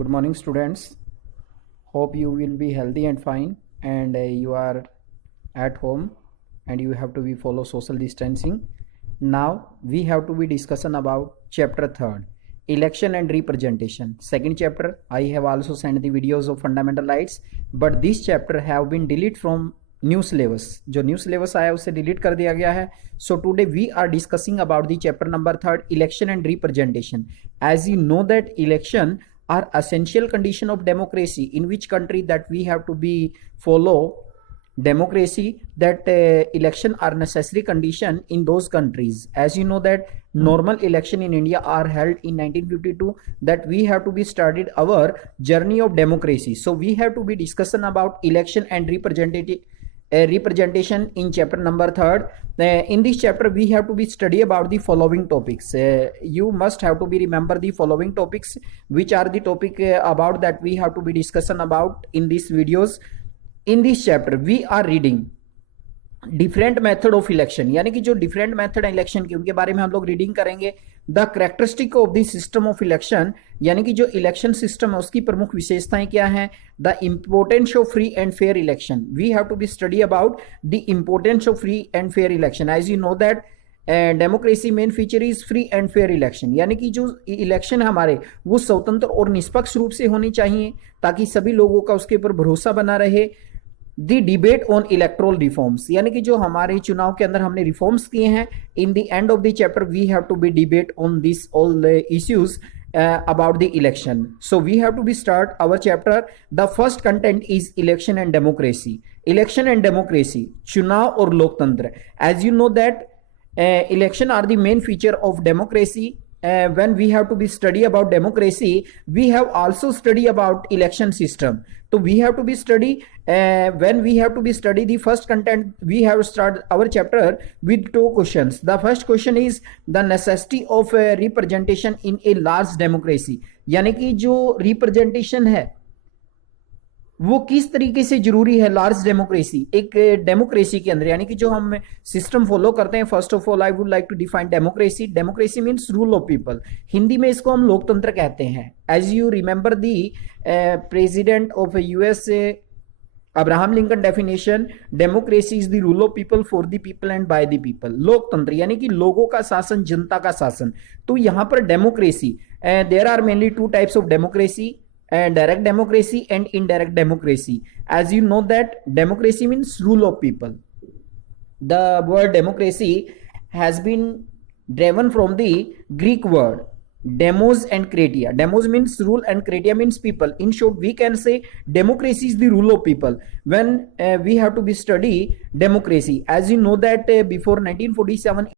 Good morning, students. Hope you will be healthy and fine, and you are at home, and you have to be follow social distancing. Now we have to be discussion about chapter 3rd, election and representation. Second chapter, I have also sent the videos of fundamental rights, but this chapter have been deleted from new syllabus. जो new syllabus आया उसे delete कर दिया गया है. So today we are discussing about the chapter number 3, election and representation. As you know that election are essential condition of democracy, in which country that we have to be follow democracy, that election are necessary condition in those countries. As you know that normal election in India are held in 1952, that we have to be started our journey of democracy. So we have to be discussion about election and representation in chapter number 3rd. In this chapter we have to be study about the following topics. You must have to be remember the following topics, which are the topic about that we have to be discussion about in these videos. In this chapter we are reading different method of election, यानी कि जो different method है election की उनके बारे में हम लोग रीडिंग करेंगे. The characteristic of the system of election, यानी कि जो इलेक्शन सिस्टम है उसकी प्रमुख विशेषताएं क्या हैं. The importance of free and fair election, we have to be study about the importance of free and fair election. As you know that democracy main feature is free and fair election, यानी कि जो election है हमारे वो स्वतंत्र और निष्पक्ष रूप से होनी चाहिए ताकि सभी लोगों का उसके ऊपर भरोसा बना रहे. The debate on electoral reforms, यानी कि जो हमारे चुनाव के अंदर हमने रिफॉर्म्स किए हैं. In the end of the chapter we have to be debate on this all issues about the election. So we have to be start our chapter. The first content is election and democracy. Election and democracy, चुनाव और लोकतंत्र. As you know that election are the main feature of democracy. When we have to be study about democracy, we have also study about election system. So we have to be study when we have to be study the first content, we have start our chapter with 2 questions. The first question is the necessity of representation in a large democracy, यानी कि जो representation है वो किस तरीके से जरूरी है लार्ज डेमोक्रेसी, एक डेमोक्रेसी के अंदर, यानी कि जो हम सिस्टम फॉलो करते हैं. First of all I would like to define democracy. Democracy means rule of people. Hindi में इसको हम लोकतंत्र कहते हैं. As you remember the president of US Abraham Lincoln definition, democracy is the rule of people for the people and by the people. लोकतंत्र यानी कि लोगों का शासन, जनता का शासन. तो यहाँ पर democracy, there are mainly 2 types of democracy, direct democracy and indirect democracy. As you know that democracy means rule of people. The word democracy has been driven from the Greek word demos and kratia. Demos means rule and kratia means people. In short, we can say democracy is the rule of people. When we have to be study democracy, as you know that before 1947